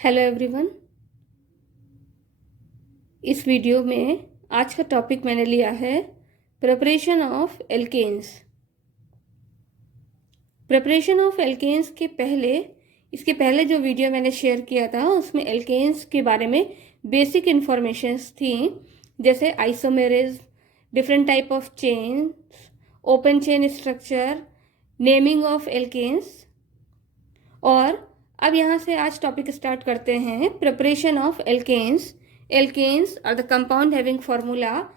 Hello everyone. इस video में आज का टॉपिक मैंने लिया है preparation of alkanes. Preparation of alkanes के पहले इसके पहले जो वीडियो मैंने शेयर किया था उसमें एल्केन्स के बारे में बेसिक इन्फॉर्मेशंस थी, जैसे isomerism, different type of chains, open chain structure, naming of alkanes. और अब यहाँ से आज टॉपिक स्टार्ट करते हैं preparation of alkanes. Alkanes are the compound having formula,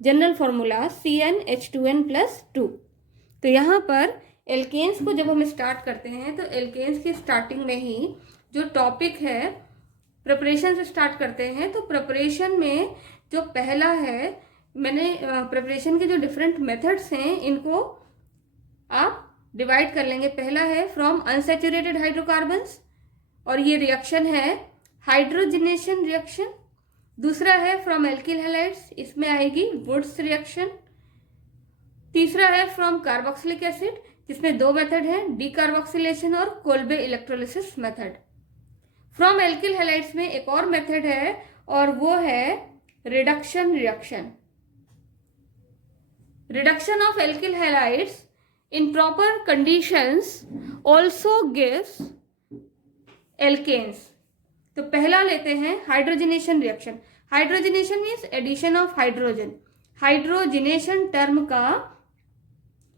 general formula CN H2N+2। तो यहाँ पर एल्केन्स को जब हम स्टार्ट करते हैं तो एल्केन्स की स्टार्टिंग में ही जो टॉपिक है प्रिपरेशन से स्टार्ट करते हैं। तो प्रिपरेशन में जो पहला है, मैंने प्रिपरेशन के जो डिफरेंट मेथड्स हैं इनको आप डिवाइड कर लेंगे। पहला है फ्रॉम अनसैचुरेटेड हाइड्रोकार्बन्स, और ये रिएक्शन है हाइड्रोजनेशन रिएक्शन। दूसरा है फ्रॉम एल्किल हैलाइड्स, इसमें आएगी वुड्स रिएक्शन। तीसरा है फ्रॉम कार्बोक्सिलिक एसिड, जिसमें दो मेथड है, डीकार्बोक्सिलेशन और Kolbe electrolysis method. From alkyl halides में एक और मेथड है और वो है reduction reaction. Reduction of alkyl halides in proper conditions also gives alkanes। तो पहला लेते हैं hydrogenation reaction. Hydrogenation means addition of hydrogen. Hydrogenation term का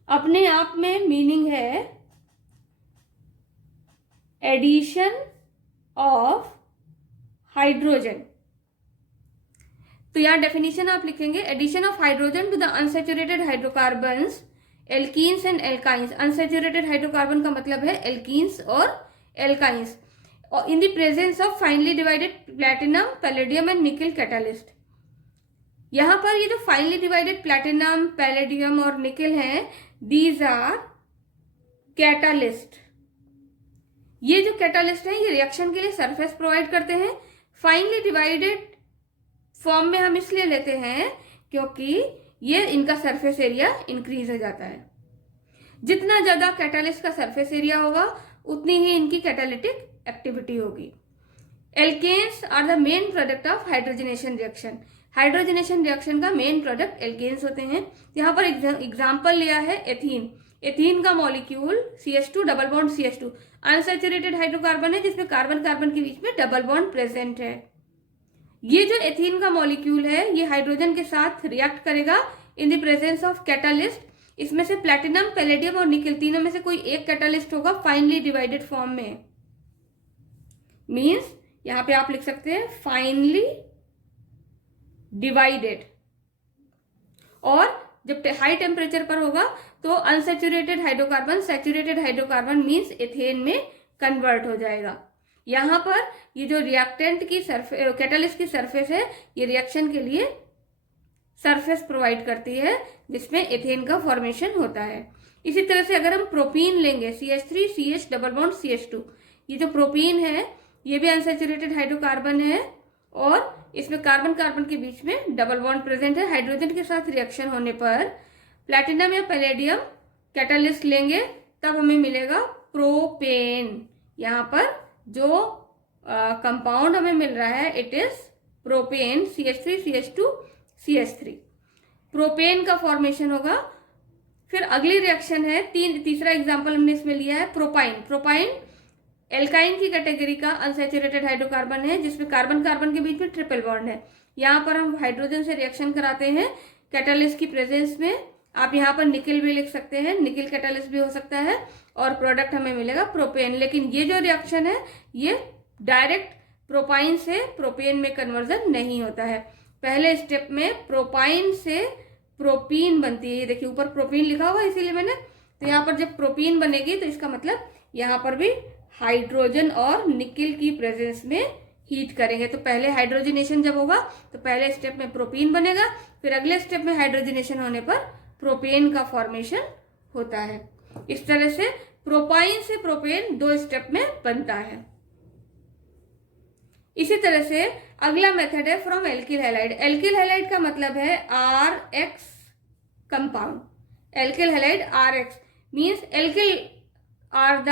अपने आप में मीनिंग है एडिशन ऑफ हाइड्रोजन। तो यहाँ डेफिनेशन आप लिखेंगे, addition of hydrogen to the unsaturated hydrocarbons, alkenes and alkynes. Unsaturated hydrocarbon का मतलब है एल्कीन्स और alkynes, in the presence of finely divided platinum, palladium and nickel catalyst. यहां पर ये जो फाइनली डिवाइडेड प्लैटिनम, पैलेडियम और निकल हैं, दीज आर कैटालिस्ट। ये जो कैटालिस्ट हैं ये रिएक्शन के लिए सरफेस प्रोवाइड करते हैं। फाइनली डिवाइडेड फॉर्म में हम इसलिए लेते हैं क्योंकि ये इनका सरफेस एरिया इंक्रीज हो जाता है। जितना ज्यादा कैटालिस्ट का सरफेस एरिया होगा उतनी ही इनकी कैटालिटिक एक्टिविटी होगी। Alkanes are the main product of hydrogenation reaction. Hydrogenation reaction का मेन प्रोडक्ट एल्केन्स होते हैं। यहाँ पर एग्जांपल लिया है एथीन। एथीन का molecule CH2 double bond CH2 unsaturated hydrocarbon है, जिसमें कार्बन कार्बन के बीच में डबल बॉन्ड प्रेजेंट है। ये जो एथीन का मॉलिक्यूल है ये हाइड्रोजन के साथ रिएक्ट करेगा इन द प्रेजेंस ऑफ कैटालिस्ट। इसमें से प्लैटिनम, पैलेडियम और निकल तीनों में से कोई एक कैटालिस्ट होगा फाइनली डिवाइडेड फॉर्म में। मींस यहां पे आप लिख सकते हैं फाइनली डिवाइडेड। और जब हाई टेम्परेचर पर होगा तो unsaturated hydrocarbon saturated hydrocarbon means ethane में कन्वर्ट हो जाएगा। यहां पर ये जो रिएक्टेंट की सरफेस, कैटालिस्ट की सरफेस है, ये रिएक्शन के लिए सरफेस प्रोवाइड करती है जिसमें एथेन का फॉर्मेशन होता है। इसी तरह से अगर हम प्रोपीन लेंगे CH3CH डबल बॉन्ड CH2, ये जो प्रोपीन है ये भी अनसैचुरेटेड हाइड्रोकार्बन है और इसमें कार्बन कार्बन के बीच में डबल बॉन्ड प्रेजेंट है। हाइड्रोजन के साथ रिएक्शन होने पर प्लैटिनम या पैलेडियम कैटालिस्ट लेंगे तब हमें मिलेगा प्रोपेन। यहाँ पर जो कंपाउंड हमें मिल रहा है it is propane, CH3CH2CH3। Propane का फॉर्मेशन होगा। फिर अगली रिएक्शन है तीसरा एग्जांपल हमने इसमें लिया है प्रोपाइन। प्रोपाइन एल्काइन की कैटेगरी का अनसैचुरेटेड हाइड्रोकार्बन है जिसमें कार्बन कार्बन के बीच में ट्रिपल बॉन्ड है। यहाँ पर हम हाइड्रोजन से रिएक्शन कराते हैं कैटालिस्ट की प्रेजेंस में। आप यहाँ पर निकल भी लिख सकते हैं, निकल कैटालिस्ट भी हो सकता है और प्रोडक्ट हमें मिलेगा प्रोपेन। लेकिन ये जो रिएक्शन है ये डायरेक्ट प्रोपाइन से प्रोपेन में कन्वर्जन नहीं होता है। पहले स्टेप में प्रोपाइन से प्रोपीन बनती है। ये देखिए ऊपर प्रोपीन लिखा हुआ है इसीलिए मैंने, तो यहाँ पर जब प्रोपीन बनेगी तो इसका मतलब यहाँ पर भी हाइड्रोजन और निकल की प्रेजेंस में हीट करेंगे। तो पहले हाइड्रोजनेशन जब होगा तो पहले स्टेप में प्रोपीन बनेगा, फिर अगले स्टेप में हाइड्रोजनेशन होने पर प्रोपेन का फॉर्मेशन होता है। इस तरह से प्रोपाइन से प्रोपेन दो स्टेप में बनता है। इसी तरह से अगला मेथड है from alkyl halide. Alkyl halide का मतलब है RX compound. Alkyl halide RX means alkyl are the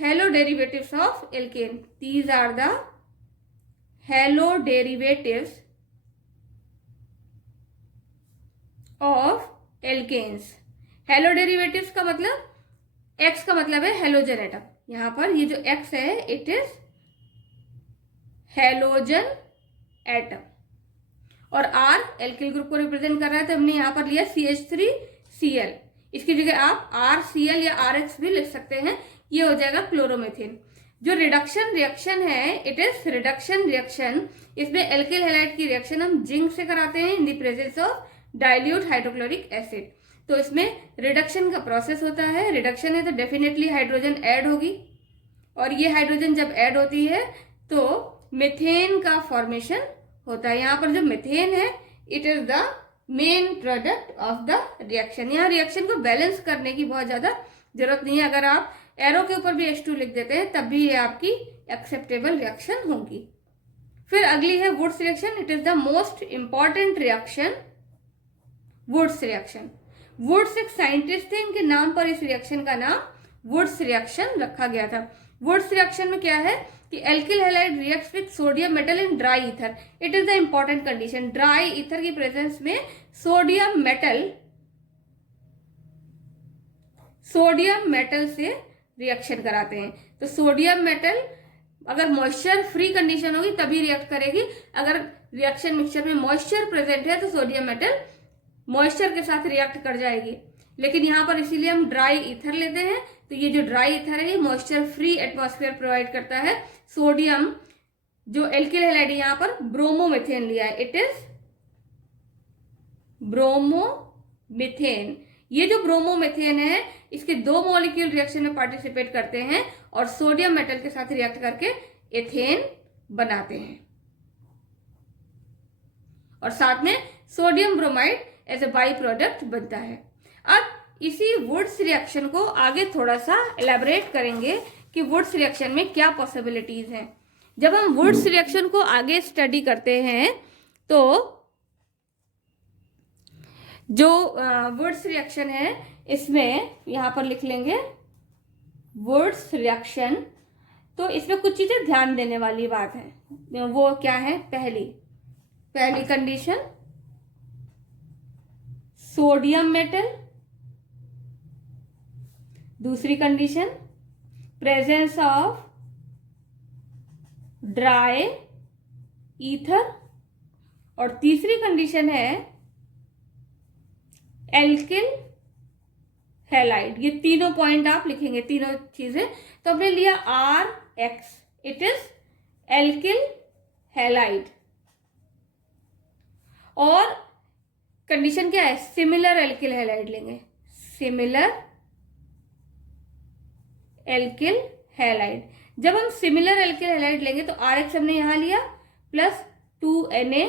halo derivatives of alkane. These are the halo derivatives of alkanes. Halo derivatives का मतलब, एक्स का मतलब है हेलोजन एटम। यहां पर ये जो एक्स है इट इज हेलोजन एटम, और आर एल्किल ग्रुप को रिप्रेजेंट कर रहा है, तो हमने यहां पर लिया CH3Cl। इसकी जगह आप RCl या RX भी लिख सकते हैं, ये हो जाएगा क्लोरोमेथिन। जो रिडक्शन रिएक्शन है इट इज रिडक्शन रिएक्शन। इसमें एल्किल हैलाइड की रिएक्शन हम जिंक से कराते हैं इन the presence of dilute hydrochloric acid. तो इसमें रिडक्शन का प्रोसेस होता है, रिडक्शन है तो डेफिनेटली हाइड्रोजन ऐड होगी, और ये हाइड्रोजन जब ऐड होती है तो मीथेन का फॉर्मेशन होता है। यहाँ पर जो मीथेन है it is the main product of the reaction. यहाँ रिएक्शन को बैलेंस करने की बहुत ज्यादा जरूरत नहीं है, अगर आप एरो के ऊपर भी H2 लिख देते हैं तब भी ये आपकी एक्सेप्टेबल रिएक्शन होगी। फिर अगली है Woods reaction. It is the most important reaction, Woods reaction. Woods एक साइंटिस्ट थे, इनके नाम पर इस रिएक्शन का नाम वुड्स रिएक्शन रखा गया था। वुड्स रिएक्शन में क्या है कि alkyl halide reacts with sodium metal in dry ether. It is the important condition. Dry ether की प्रेजेंस में सोडियम मेटल से रिएक्शन कराते हैं। तो सोडियम मेटल अगर मॉइस्चर फ्री कंडीशन होगी तभी रिएक्ट करेगी, अगर रिएक्शन मिक्सचर में मॉइस्चर प्रेजेंट है तो सोडियम मेटल मॉइस्चर के साथ रिएक्ट कर जाएगी। लेकिन यहाँ पर इसीलिए हम ड्राई ईथर लेते हैं, तो ये जो ड्राई ईथर है ये मॉइस्चर फ्री एटमॉस्फेयर प्रोवाइड करता है। सोडियम जो एल्किल हैलाइड यहाँ पर ब्रोमोमीथेन लिया है, इट इज ब्रोमोमीथेन। ये जो ब्रोमोमीथेन है इसके दो मॉलिक्यूल रिएक्शन में पार्टिसिपेट करते हैं और सोडियम मेटल के साथ रिएक्ट करके एथेन बनाते हैं, और साथ में sodium bromide as a by product बनता है। अब इसी वुड्स रिएक्शन को आगे थोड़ा सा एलैबोरेट करेंगे कि वुड्स रिएक्शन में क्या पॉसिबिलिटीज हैं। जब हम वुड्स रिएक्शन को आगे स्टडी करते हैं तो जो वुड्स रिएक्शन है इसमें यहां पर लिख लेंगे वुड्स रिएक्शन। तो इसमें कुछ चीजें ध्यान देने वाली बात है, वो क्या है। पहली कंडीशन सोडियम मेटल, दूसरी condition presence of dry ether, और तीसरी कंडीशन है एल्किल हैलाइड। ये तीनों पॉइंट आप लिखेंगे, तीनों चीजें। तो हमने लिया RX, it is alkyl halide, और कंडीशन क्या है, सिमिलर एल्किल हैलाइड लेंगे, सिमिलर एल्किल हैलाइड। जब हम सिमिलर एल्किल हैलाइड लेंगे तो RX हमने यहां लिया प्लस 2Na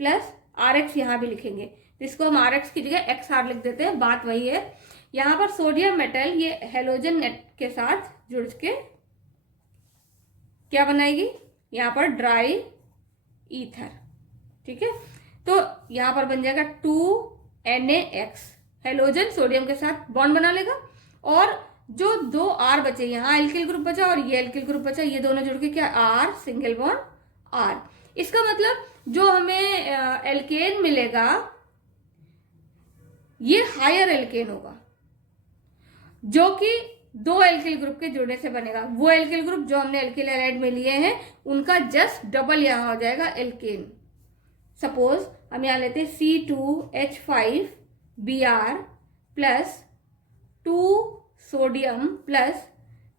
प्लस RX यहां भी लिखेंगे, तो इसको हम RX की जगह XR लिख देते हैं, बात वही है। यहां पर सोडियम मेटल ये हेलोजन के साथ जुड़ के क्या बनाएगी, यहां पर ड्राई ईथर, ठीक है। तो यहां पर बन जाएगा 2NaX, हेलोजन सोडियम के साथ बॉन्ड बना लेगा, और जो दो R बचे, यहां एल्किल ग्रुप बचा और ये एल्किल ग्रुप बचा, ये दोनों जुड़ के क्या R सिंगल बॉन्ड R। इसका मतलब जो हमें एल्केन मिलेगा ये हायर एल्केन होगा, जो कि दो एल्किल ग्रुप के जुड़ने से बनेगा। वो एल्किल ग्रुप जो हमने एल्किल हैलाइड में लिए हैं उनका जस्ट डबल यहां हो जाएगा एल्केन। सपोज हम यहां लेते हैं C2H5Br plus 2 sodium plus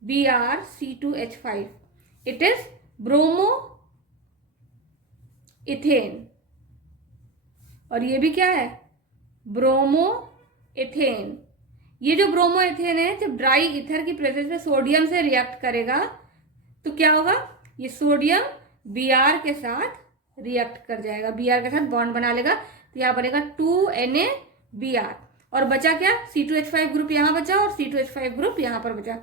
Br C2H5, it is bromo ethane, और ये भी क्या है, ब्रोमो इथेन। ये जो ब्रोमो इथेन है जब ड्राई ईथर की प्रेजेंस में सोडियम से रिएक्ट करेगा तो क्या होगा, ये सोडियम Br के साथ रिएक्ट कर जाएगा, Br के साथ बॉन्ड बना लेगा, तो यहां बनेगा 2NaBr, और बचा क्या, C2H5 ग्रुप यहां बचा और C2H5 ग्रुप यहां पर बचा,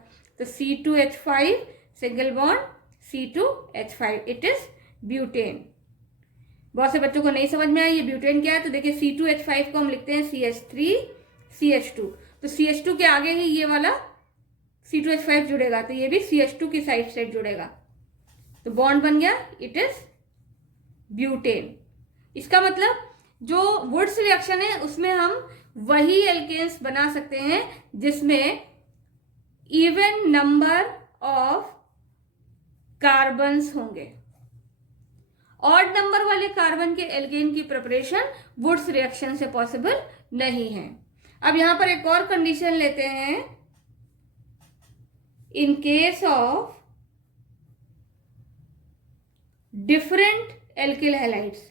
तो C2H5 single bond C2H5, it is butane. बहुत से बच्चों को नहीं समझ में आया ये ब्यूटेन क्या है, तो देखिए C2H5 को हम लिखते हैं CH3CH2, तो CH2 के आगे ही ये वाला C2H5 जुड़ेगा, तो ये भी CH2 की साइड से जुड़ेगा, तो बॉन्ड बन गया, इट इज ब्यूटेन। इसका मतलब जो वुड्स रिएक्शन है उसमें हम वही एल्केन्स बना सकते हैं जिसमें इवन नंबर ऑफ कार्बन्स होंगे। ऑड नंबर वाले कार्बन के एल्केन की प्रिपरेशन वुड्स रिएक्शन से पॉसिबल नहीं है। अब यहां पर एक और कंडीशन लेते हैं, in case of different alkyl halides.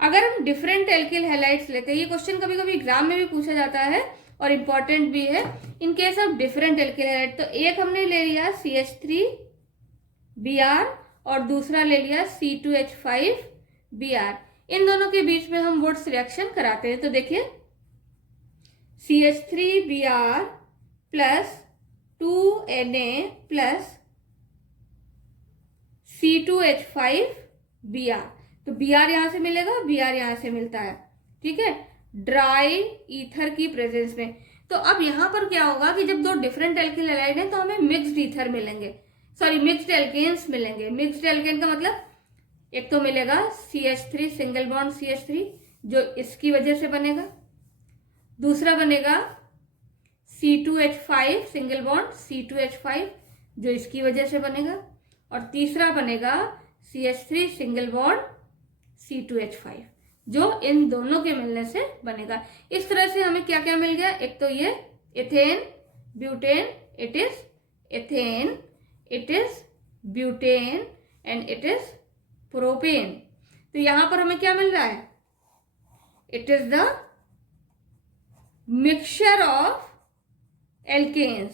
अगर हम डिफरेंट एल्किल हैलाइड्स लेते हैं, ये क्वेश्चन कभी कभी एग्जाम में भी पूछा जाता है और इंपॉर्टेंट भी है। In case of different alkyl halide, तो एक हमने ले लिया CH3Br और दूसरा ले लिया C2H5Br। इन दोनों के बीच में हम वुड्स रिएक्शन कराते हैं। तो देखिए CH3Br plus 2Na plus C2H5Br, तो Br यहां से मिलेगा, Br यहां से मिलता है, ठीक है, ड्राई ईथर की प्रेजेंस में। तो अब यहां पर क्या होगा कि जब दो डिफरेंट एल्किल हैलाइड हैं तो हमें मिक्स्ड ईथर मिलेंगे, सॉरी मिक्स्ड एल्केन्स मिलेंगे। मिक्स्ड एल्केन का मतलब एक तो मिलेगा CH3 सिंगल बॉन्ड CH3 जो इसकी वजह से बनेगा, दूसरा बनेगा C2H5 सिंगल बॉन्ड C2H5 जो इसकी वजह से बनेगा, और तीसरा बनेगा CH3 सिंगल बॉन्ड C2H5 जो इन दोनों के मिलने से बनेगा। इस तरह से हमें क्या क्या मिल गया, एक तो ये ethane butane, it is ethane, it is butane and it is propane. तो यहां पर हमें क्या मिल रहा है, it is the mixture of alkanes,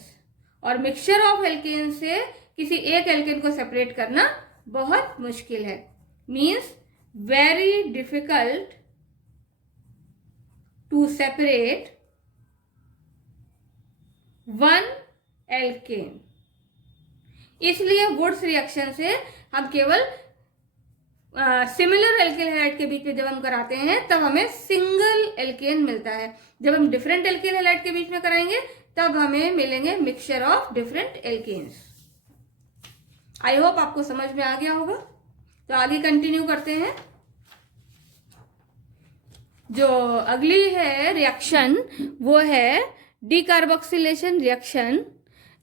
और मिक्सचर ऑफ एल्केन से किसी एक एल्केन को सेपरेट करना बहुत मुश्किल है, means very difficult to separate one alkane. इसलिए वुड्स रिएक्शन से हम केवल सिमिलर एल्किल हैलाइड के बीच में जब हम कराते हैं तब हमें सिंगल एल्केन मिलता है। जब हम डिफरेंट एल्किल हैलाइड के बीच में कराएंगे तब हमें मिलेंगे mixture of different alkanes. I hope आपको समझ में आ गया होगा। तो आगे कंटिन्यू करते हैं। जो अगली है रिएक्शन वो है डीकार्बोक्सिलेशन रिएक्शन।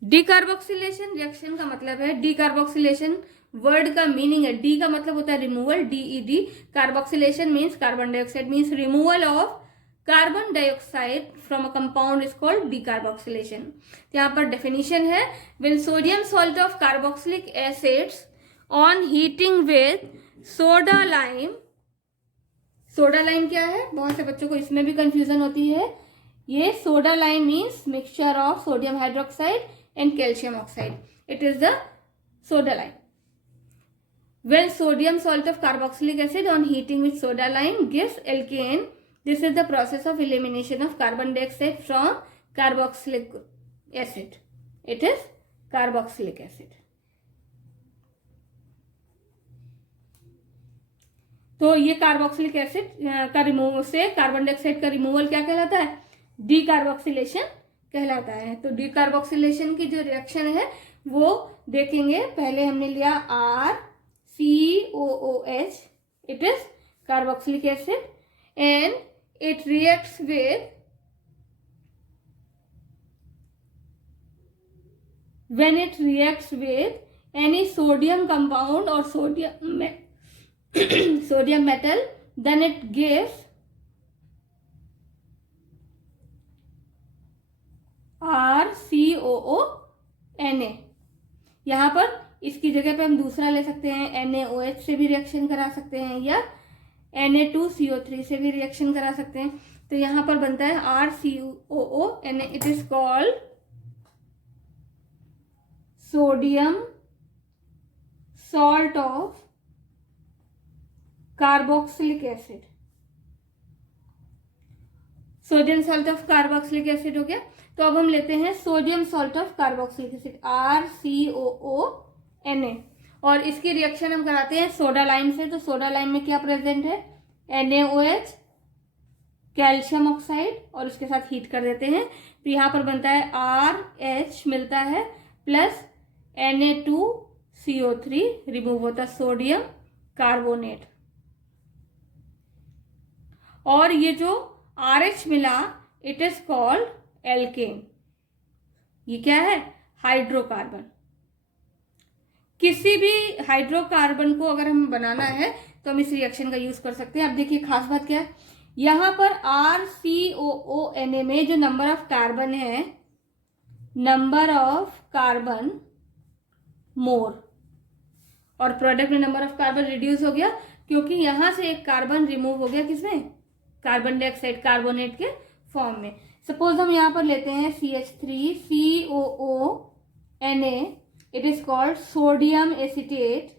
डीकार्बोक्सिलेशन रिएक्शन का मतलब है, डीकार्बोक्सिलेशन वर्ड का मीनिंग है, डी का मतलब होता है removal, DED। Carboxylation means carbon dioxide, means removal of carbon dioxide from a compound is called decarboxylation. यहाँ पर डेफिनेशन है, when sodium salt of carboxylic acids on heating with soda lime. Soda lime क्या है, बहुत से बच्चों को इसमें भी कंफ्यूजन होती है। ये soda lime means mixture of sodium hydroxide and calcium oxide, it is the soda lime. When sodium salt of carboxylic acid on heating with soda lime gives alkane, this is the process of elimination of carbon dioxide from carboxylic acid. It is carboxylic acid. तो ये carboxylic acid का remove से carbon dioxide का removal क्या कहलाता है, decarboxylation कहलाता है। तो डीकार्बोक्सिलेशन की जो रिएक्शन है वो देखेंगे। पहले हमने लिया COOH, it is carboxylic acid, and it reacts with, when it reacts with any sodium compound or sodium sodium metal, then it gives RCOONA। यहाँ पर इसकी जगह पे हम दूसरा ले सकते हैं, NaOH से भी रिएक्शन करा सकते हैं या Na2CO3 से भी रिएक्शन करा सकते हैं। तो यहाँ पर बनता है RCOONA, it is called sodium salt of carboxylic acid. Sodium salt of carboxylic acid हो गया। तो अब हम लेते हैं sodium salt of carboxylic acid, RCOONA, और इसकी रिएक्शन हम कराते हैं सोडा लाइम से। तो सोडा लाइम में क्या प्रेजेंट है, NaOH, कैल्शियम ऑक्साइड, और उसके साथ हीट कर देते हैं। तो यहाँ पर बनता है RH मिलता है प्लस Na2CO3, रिमूव होता है सोडियम कार्बोनेट। और ये जो RH मिला इट इज कॉल्ड एल्केन। ये क्या है? हाइड्रोकार्बन। किसी भी हाइड्रोकार्बन को अगर हम बनाना है तो हम इस रिएक्शन का यूज कर सकते हैं। अब देखिए खास बात क्या है, यहां पर RCOONA में जो नंबर ऑफ कार्बन है, नंबर ऑफ कार्बन मोर, और प्रोडक्ट में नंबर ऑफ कार्बन रिड्यूस हो गया क्योंकि यहां से एक कार्बन रिमूव हो गया। किसमें? कार्बन डाइऑक्साइड कार्बोनेट के फॉर्म में। सपोज हम यहां पर लेते हैं CH3COONA, it is called sodium acetate.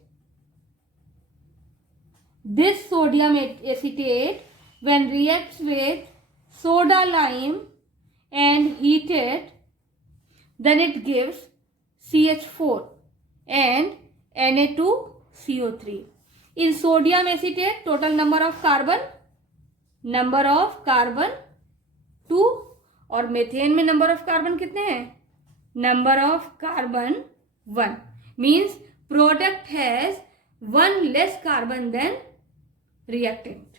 This sodium acetate when reacts with soda lime and heated, then it gives CH4 and Na2CO3. In sodium acetate total number of carbon 2, और methane में number of carbon कितने हैं? Number of carbon 1, means product has 1 less carbon than reactant.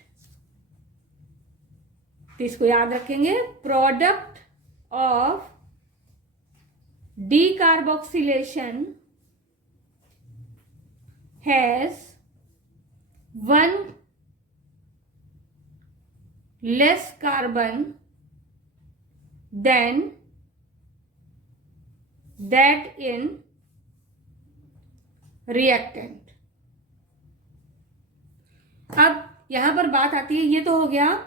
तो इसको याद रखेंगे, product of decarboxylation has 1 less carbon than that in reactant। अब यहां पर बात आती है, ये तो हो गया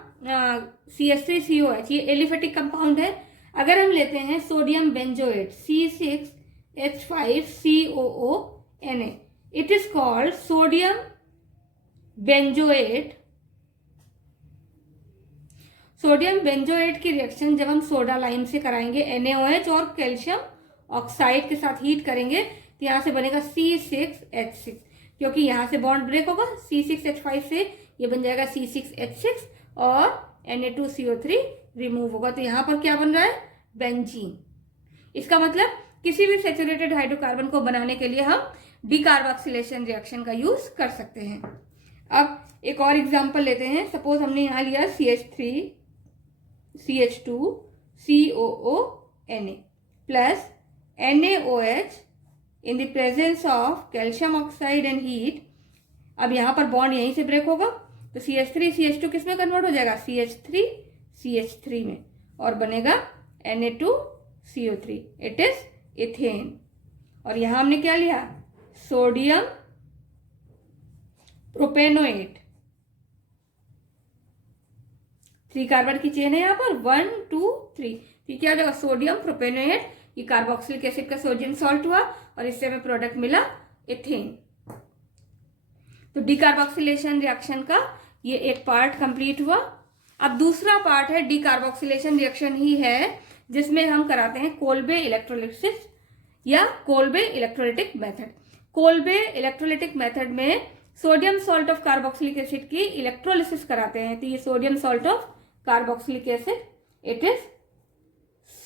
CH3COH, ये एलिफेटिक कंपाउंड है। अगर हम लेते हैं sodium benzoate C6H5COONA, it is called sodium benzoate. Sodium benzoate की रिएक्शन जब हम सोडा लाइम से कराएंगे NaOH और कैल्शियम ऑक्साइड के साथ हीट करेंगे तो यहां से बनेगा C6H6, क्योंकि यहां से बॉन्ड ब्रेक होगा C6H5 से, ये बन जाएगा C6H6 और Na2CO3 रिमूव होगा। तो यहां पर क्या बन रहा है? बेंजीन। इसका मतलब किसी भी सैचुरेटेड हाइड्रोकार्बन को बनाने के लिए हम डीकार्बोक्सिलेशन रिएक्शन का यूज कर सकते हैं। अब एक और एग्जांपल लेते हैं। सपोज हमने यहां लिया CH3CH2COONA plus NaOH in the presence of calcium oxide and heat. अब यहां पर बॉन्ड यहीं से ब्रेक होगा तो CH3CH2 किस में कन्वर्ट हो जाएगा? CH3CH3 में, और बनेगा Na2CO3, इट इज इथेन। और यहां हमने क्या लिया? Sodium propanoate. 3 कार्बन की चेन है यहां पर, 1 2 3। तो क्या हो जाएगा? Sodium propanoate. ये कार्बोक्सिलिक एसिड का सोडियम सॉल्ट हुआ और इससे हमें प्रोडक्ट मिला इथेन। तो डीकार्बोक्सिलेशन रिएक्शन का ये एक पार्ट कंप्लीट हुआ। अब दूसरा पार्ट है डीकार्बोक्सिलेशन रिएक्शन ही है जिसमें हम कराते हैं कोल्बे इलेक्ट्रोलिसिस या Kolbe electrolytic method. Kolbe electrolytic method में sodium salt of carboxylic acid की इलेक्ट्रोलिसिस कराते हैं। तो ये sodium salt of carboxylic acid, it is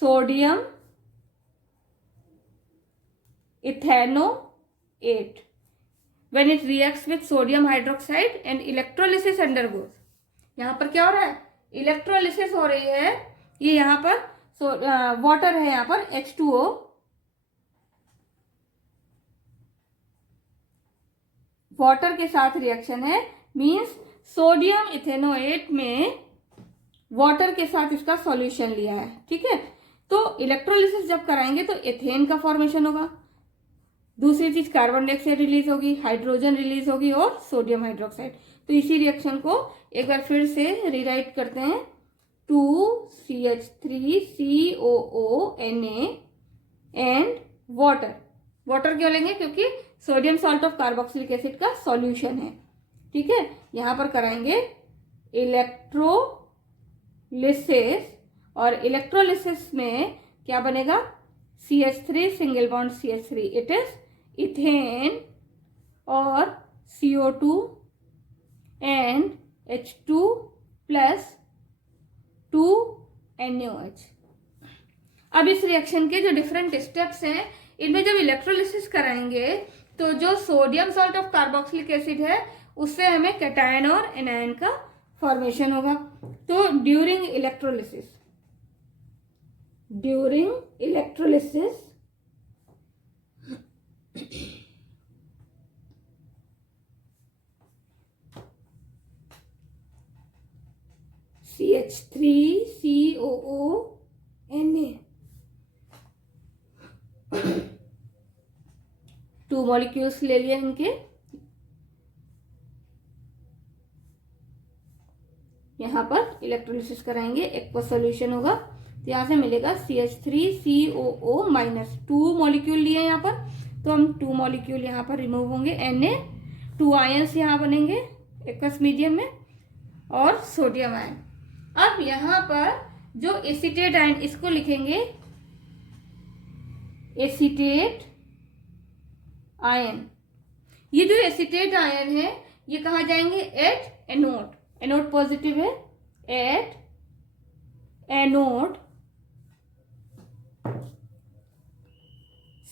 sodium ethanoate. When it reacts with sodium hydroxide and electrolysis undergoes, यहाँ पर क्या हो रहा है? इलेक्ट्रोलिसिस हो रही है। ये यहाँ पर वाटर है, यहाँ पर H2O, वाटर के साथ रिएक्शन है, मींस सोडियम इथेनोएट में वाटर के साथ इसका सॉल्यूशन लिया है। ठीक है, तो इलेक्ट्रोलिसिस जब कराएंगे तो एथेन का फॉर्मेशन होगा। दूसरी चीज कार्बन डाइऑक्साइड रिलीज होगी, हाइड्रोजन रिलीज होगी और सोडियम हाइड्रोक्साइड। तो इसी रिएक्शन को एक बार फिर से रीराइट करते हैं, 2CH3COONA एंड वाटर। वाटर क्यों लेंगे? क्योंकि sodium salt of carboxylic acid का सॉल्यूशन है। ठीक है, यहां पर कराएंगे इलेक्ट्रोलिसिस, और इलेक्ट्रोलिसिस में क्या बनेगा? CH3 single bond CH3, it is ethane, और CO2 and H2 plus 2 NaOH। अब इस रिएक्शन के जो डिफरेंट स्टेप्स हैं, इनमें जब इलेक्ट्रोलिसिस कराएंगे तो जो sodium salt of carboxylic acid है उससे हमें कैटायन और एनायन का फॉर्मेशन होगा। तो during electrolysis CH3COO Na 2 molecules ले लिए इनके, यहाँ पर इलेक्ट्रोलिसिस कराएंगे, एक्वा सॉल्यूशन होगा। तो यहाँ से मिलेगा CH3COO माइनस 2 मॉलिक्यूल लिए यहाँ पर, तो हम 2 मॉलिक्यूल यहाँ पर रिमूव होंगे, Na 2 आयंस यहाँ बनेंगे एक्वस मीडियम में और सोडियम आयन। अब यहाँ पर जो एसीटेट आयन, इसको लिखेंगे एसीटेट आयन। ये जो एसीटेट आयन है ये कहाँ जाएंगे? एट एनोड, एनोड पॉजिटिव है, at anode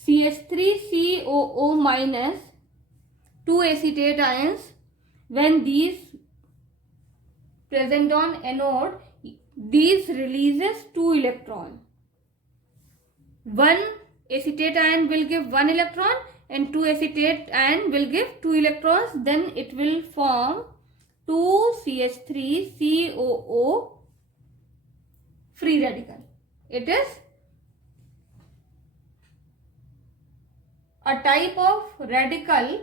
CH3COO minus 2 acetate ions, when these present on anode, these releases 2 electron. One acetate ion will give 1 electron and 2 acetate ion will give 2 electrons. Then it will form 2 CH3COO free radical. It is a type of radical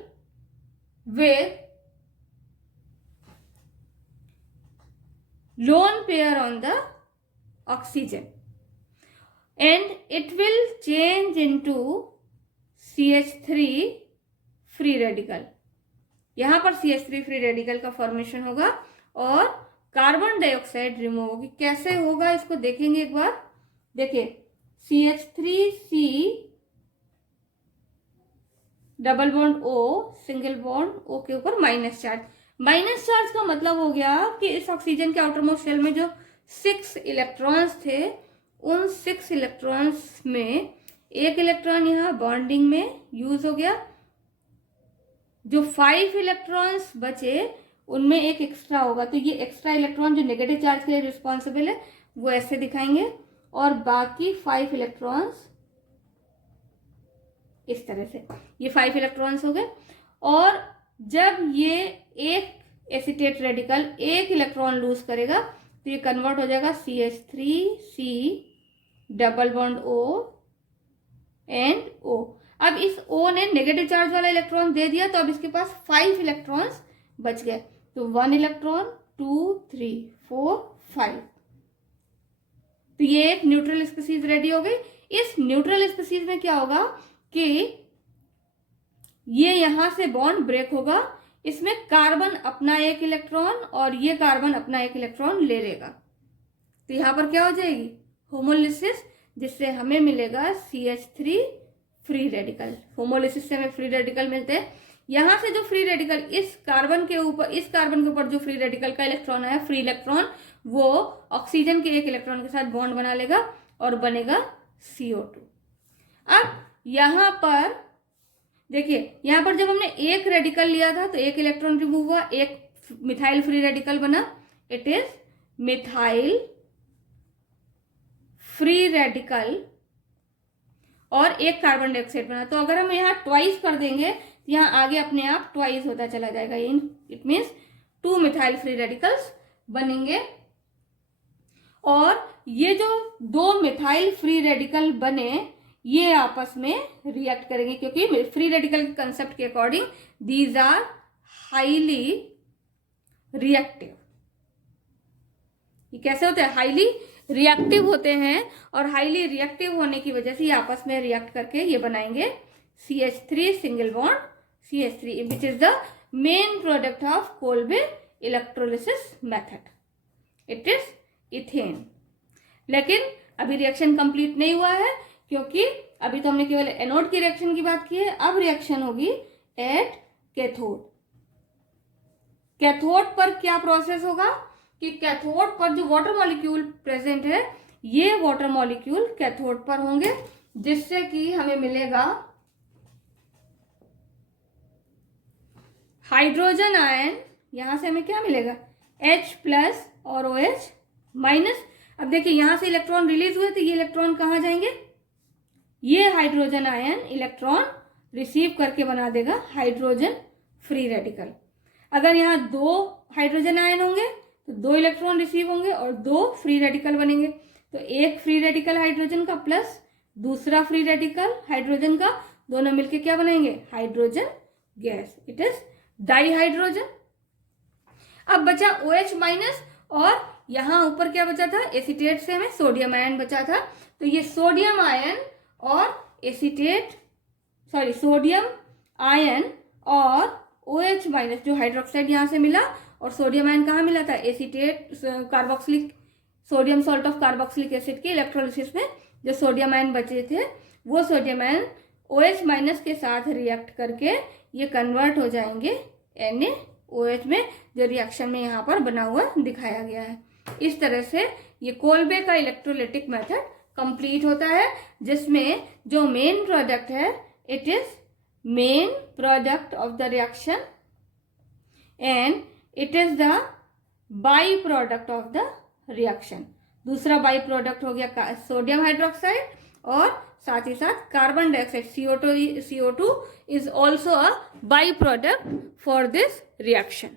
with lone pair on the oxygen, and it will change into CH3 free radical. यहाँ पर CH3 free radical का formation होगा और carbon dioxide remove होगी। कैसे होगा इसको देखेंगे एक बार। देखिए CH3C double bond O, single bond O के ऊपर माइनस चार्ज। माइनस चार्ज का मतलब हो गया कि इस ऑक्सीजन के आउटर मोस्ट शेल में जो 6 इलेक्ट्रॉन्स थे, उन 6 इलेक्ट्रॉन्स में एक इलेक्ट्रॉन यहाँ बॉन्डिंग में यूज हो गया। जो 5 इलेक्ट्रॉन्स बचे उनमें एक एक्स्ट्रा होगा, तो ये एक्स्ट्रा इलेक्ट्रॉन जो नेगेटिव चार्ज के लिए रिस्पॉन्सिबल है वो ऐसे दिखाएंगे, और बाकी 5 इलेक्ट्रॉन्स इस तरह से, ये 5 इलेक्ट्रॉन्स हो गए। और जब ये एक एसीटेट रेडिकल एक इलेक्ट्रॉन लूज करेगा तो ये कन्वर्ट हो जाएगा CH3C double bond O and O। अब इस O ने नेगेटिव चार्ज वाला इलेक्ट्रॉन दे दिया, तो अब इसके पास 5 इलेक्ट्रॉन्स बच गए। तो 1 इलेक्ट्रॉन, 2, 3, 4, 5। तो ये एक न्यूट्रल स्पीसीज रेडी हो गई। इस न्यूट्रल स्पीसीज में क्या होगा कि ये यहां से बॉन्ड ब्रेक होगा, इसमें कार्बन अपना एक इलेक्ट्रॉन और ये कार्बन अपना एक इलेक्ट्रॉन ले लेगा। तो यहां पर क्या हो जाएगी? होमोलिसिस, जिससे हमें मिलेगा CH3 फ्री रेडिकल। होमोलिसिस से हमें फ्री रेडिकल मिलते हैं। यहां से जो फ्री रेडिकल इस कार्बन के ऊपर जो फ्री रेडिकल का इलेक्ट्रॉन है, फ्री इलेक्ट्रॉन, वो ऑक्सीजन के एक इलेक्ट्रॉन के साथ बॉन्ड बना लेगा और बनेगा CO2। अब यहां पर देखिए, यहां पर जब हमने एक रेडिकल लिया था तो एक इलेक्ट्रॉन रिमूव हुआ, एक मिथाइल फ्री रेडिकल बना। It is methyl free radical, और एक कार्बन डाइऑक्साइड बना। तो अगर हम यहाँ ट्वाइस कर देंगे तो यहाँ आगे अपने आप ट्वाइस होता चला जाएगा। It means 2 methyl free radicals बनेंगे। और ये जो 2 मिथाइल फ्री रेडिकल बने, ये आपस में रिएक्ट करेंगे, क्योंकि फ्री रेडिकल कंसेप्ट के according these are highly reactive. ये कैसे होते हैं? हाईली रिएक्टिव होते हैं, और हाईली रिएक्टिव होने की वजह से ये आपस में रिएक्ट करके ये बनाएंगे CH3 single bond CH3, which is the main product of Kolbe electrolysis method. It is ethane. लेकिन अभी रिएक्शन कंप्लीट नहीं हुआ है, क्योंकि अभी तो हमने केवल एनोड की रिएक्शन की बात की है। अब रिएक्शन होगी एट कैथोड। कैथोड पर क्या प्रोसेस होगा कि कैथोड पर जो वाटर मॉलिक्यूल प्रेजेंट है, ये वाटर मॉलिक्यूल कैथोड पर होंगे, जिससे कि हमें मिलेगा हाइड्रोजन आयन, यहाँ से हमें क्या मिलेगा, H+ और OH-। अब देखिए यहाँ से इलेक्ट्रॉन रिलीज हुए तो ये इलेक्ट्रॉन कहाँ जाएंगे, ये हाइड्रोजन आयन इलेक्ट्रॉन रिसीव करके बना देगा हाइड्रोजन फ्री रेडिकल। अगर यहाँ 2 हाइड्रोजन आयन होंगे तो 2 इलेक्ट्रॉन रिसीव होंगे और 2 फ्री रेडिकल बनेंगे। तो एक फ्री रेडिकल हाइड्रोजन का प्लस दूसरा फ्री रेडिकल हाइड्रोजन का, दोनों मिलके क्या बनाएंगे, hydrogen gas, it is dihydrogen. अब बचा OH- और यहाँ ऊपर क्या बचा था, एसीटेट से हमें सोडियम आयन बचा था। तो ये सोडियम आयन और एसीटेट, सॉरी सोडियम आयन और OH- जो हाइड्रोक्साइड यहाँ से मिला और सोडियम आयन कहाँ मिला था, acetate carboxylic, sodium salt of carboxylic acid के इलेक्ट्रोलिसिस में जो सोडियम आयन बचे थे वो सोडियम आयन OH- के साथ रिएक्ट करके ये कन्वर्ट हो जाएंगे NaOH में, जो रिएक्शन में यहाँ पर बना हुआ दिखाया गया है। इस तरह से ये कोल्बे का इलेक्ट्रोलिटिक मेथड कंप्लीट होता है, जिसमें जो मेन प्रोडक्ट है, it is main product of the reaction and it is the by product of the reaction. दूसरा बाई प्रोडक्ट हो गया सोडियम हाइड्रोक्साइड और साथ ही साथ carbon dioxide CO2 is also a by product for this reaction.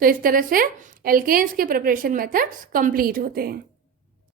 तो इस तरह से एल्केन्स के प्रिपरेशन मेथड्स कंप्लीट होते हैं।